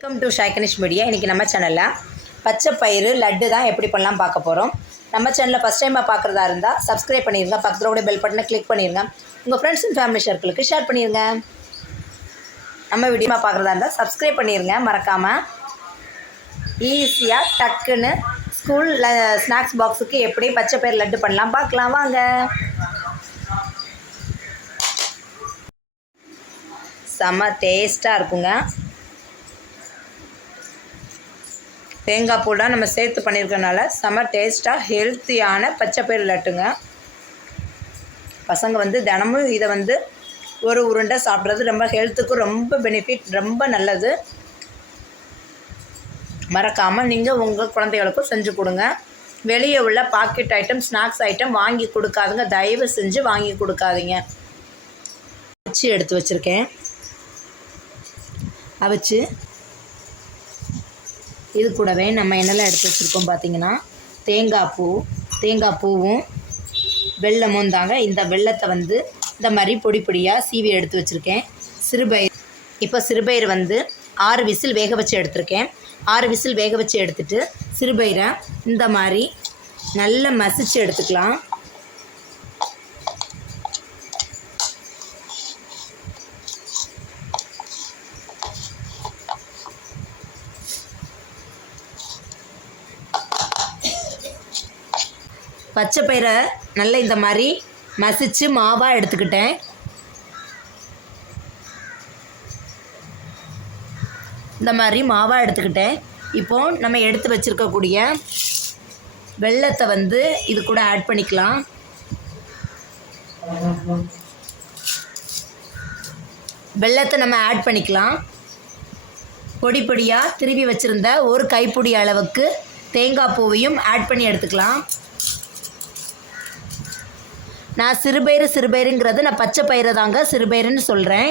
Welcome to ஷாய்கனிஷ் media இன்றைக்கி நம்ம சேனலில் பச்சை பயிறு லட்டு தான் எப்படி பண்ணலாம் பார்க்க போகிறோம் நம்ம சேனலில் ஃபஸ்ட் டைமாக பார்க்குறதா இருந்தால் சப்ஸ்கிரைப் பண்ணிடுங்க பக்கத்தில் கூட பெல் பட்டனை கிளிக் பண்ணிடுங்க உங்கள் ஃப்ரெண்ட்ஸ் அண்ட் ஃபேமிலி சர்க்கிளுக்கு ஷேர் பண்ணிடுங்க நம்ம வீடியோமாக பார்க்குறதா இருந்தால் சப்ஸ்கிரைப் பண்ணிடுங்க மறக்காமல் ஈஸியாக டக்குன்னு ஸ்கூலில் ஸ்நாக்ஸ் பாக்ஸுக்கு எப்படி பச்சை பயிறு லட்டு பண்ணலாம் பார்க்கலாம். வாங்க. செம்ம டேஸ்ட்டாக இருக்குங்க. தேங்காய் பூடாக நம்ம சேர்த்து பண்ணியிருக்கனால செம்ம டேஸ்ட்டாக ஹெல்த்தியான பச்சைப்பயிறு லட்டுங்க. பசங்க வந்து தினமும் இதை வந்து ஒரு உருண்டை சாப்பிட்றது ரொம்ப ஹெல்த்துக்கு ரொம்ப பெனிஃபிட் ரொம்ப நல்லது. மறக்காமல் நீங்கள் உங்கள் குழந்தைகளுக்கும் செஞ்சு கொடுங்க. வெளியே உள்ள பாக்கெட் ஐட்டம் ஸ்நாக்ஸ் ஐட்டம் வாங்கி கொடுக்காதுங்க. தயவு செஞ்சு வாங்கி கொடுக்காதீங்க. அவிச்சு எடுத்து வச்சுருக்கேன். அவிச்சு இது கூடவே நம்ம என்னெல்லாம் எடுத்து வச்சுருக்கோம் பார்த்தீங்கன்னா தேங்காய் பூ தேங்காய் பூவும் வெள்ளமும் தாங்க. இந்த வெள்ளத்தை வந்து இந்த மாதிரி பொடி பொடியாக சீவி எடுத்து வச்சுருக்கேன். சிறுபயிர் இப்போ சிறுபயிர் வந்து ஆறு விசில் வேக வச்சு எடுத்திருக்கேன். ஆறு விசில் வேக வச்சு எடுத்துட்டு சிறுபயிரை இந்த மாதிரி நல்லா மசிச்சு எடுத்துக்கலாம். பச்சை பயிரை நல்லா இந்த மாதிரி மசிச்சு மாவாக எடுத்துக்கிட்டேன். இந்த மாதிரி மாவாக எடுத்துக்கிட்டேன். இப்போ நம்ம எடுத்து வச்சுருக்கக்கூடிய வெள்ளத்தை வந்து இது கூட ஆட் பண்ணிக்கலாம். வெள்ளத்தை நம்ம ஆட் பண்ணிக்கலாம். பொடி பொடியாக திருவி வச்சுருந்த ஒரு கைப்பிடி அளவுக்கு தேங்காய் பூவையும் ஆட் பண்ணி எடுத்துக்கலாம். நான் சிறுபயிறு சிறுபயிறுங்கிறது நான் பச்சை பயிரை தாங்க சிறுபயிறுன்னு சொல்கிறேன்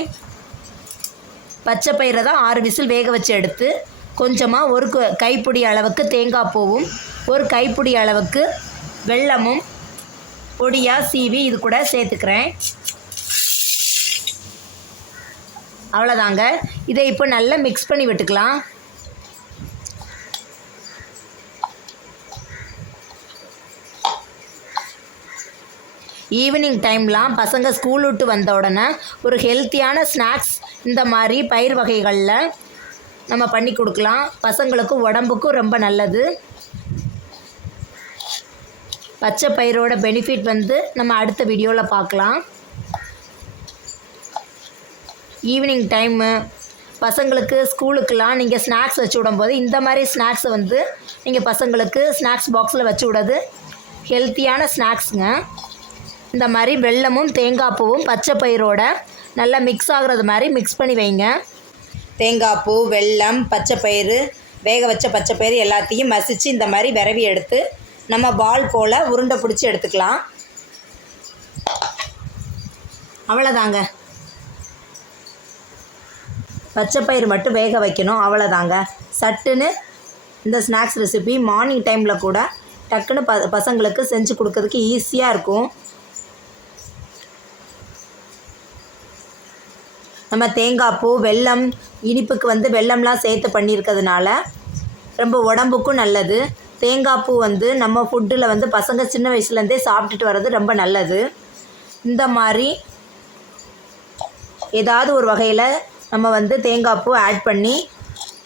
பச்சை பயிரை தான் ஆறு விசில் வேக வச்சு எடுத்து கொஞ்சமாக ஒரு கைப்பிடி அளவுக்கு தேங்காய் பூவும் ஒரு கைப்பிடி அளவுக்கு வெல்லமும் பொடியாக சீவி இது கூட சேர்த்துக்கிறேன். அவ்வளோதாங்க இதை இப்போ நல்லா மிக்ஸ் பண்ணி விட்டுக்கலாம். ஈவினிங் டைம்லாம் பசங்க ஸ்கூல் விட்டு வந்த உடனே ஒரு ஹெல்த்தியான ஸ்நாக்ஸ் இந்த மாதிரி பயிர் வகைகளில் நம்ம பண்ணி கொடுக்கலாம். பசங்களுக்கும் உடம்புக்கும் ரொம்ப நல்லது. பச்சை பயிரோட பெனிஃபிட் வந்து நம்ம அடுத்த வீடியோவில் பார்க்கலாம். ஈவினிங் டைமு பசங்களுக்கு ஸ்கூலுக்கெலாம் நீங்கள் ஸ்நாக்ஸ் வச்சு விடும்போது இந்த மாதிரி ஸ்நாக்ஸை வந்து நீங்கள் பசங்களுக்கு ஸ்நாக்ஸ் பாக்ஸில் வச்சு விடாது ஹெல்த்தியான ஸ்நாக்ஸுங்க இந்த மாதிரி வெல்லமும் தேங்காய் பூவும் பச்சை பயிரோட நல்லா மிக்ஸ் ஆகிறது மாதிரி மிக்ஸ் பண்ணி வைங்க. தேங்காய் பூ வெல்லம் பச்சை பயிறு வேக வச்ச பச்சை பயிறு எல்லாத்தையும் மசித்து இந்த மாதிரி விரவி எடுத்து நம்ம பால் போல் உருண்டை பிடிச்சி எடுத்துக்கலாம். அவ்வளோதாங்க பச்சை பயிறு மட்டும் வேக வைக்கணும். அவ்வளோதாங்க சட்டுன்னு இந்த ஸ்நாக்ஸ் ரெசிபி மார்னிங் டைமில் கூட டக்குன்னு ப பசங்களுக்கு செஞ்சு கொடுக்கறதுக்கு ஈஸியாக இருக்கும். நம்ம தேங்காய் பூ வெல்லம் இனிப்புக்கு வந்து வெல்லம்லாம் சேர்த்து பண்ணியிருக்கிறதுனால ரொம்ப உடம்புக்கும் நல்லது. தேங்காய் பூ வந்து நம்ம ஃபுட்டில் வந்து பசங்க சின்ன வயசுலேருந்தே சாப்பிட்டுட்டு வர்றது ரொம்ப நல்லது. இந்த மாதிரி ஏதாவது ஒரு வகையில் நம்ம வந்து தேங்காய் பூ ஆட் பண்ணி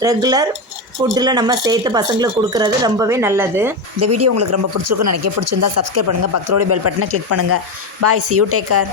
ரெகுலர் ஃபுட்டில் நம்ம சேர்த்து பசங்களுக்கு கொடுக்குறது ரொம்பவே நல்லது. இந்த வீடியோ உங்களுக்கு ரொம்ப பிடிச்சிருக்குன்னு நினைக்க பிடிச்சிருந்தா சப்ஸ்கிரைப் பண்ணுங்கள் பக்கத்தோடைய பெல் பட்டனை கிளிக் பண்ணுங்கள் bye see you take care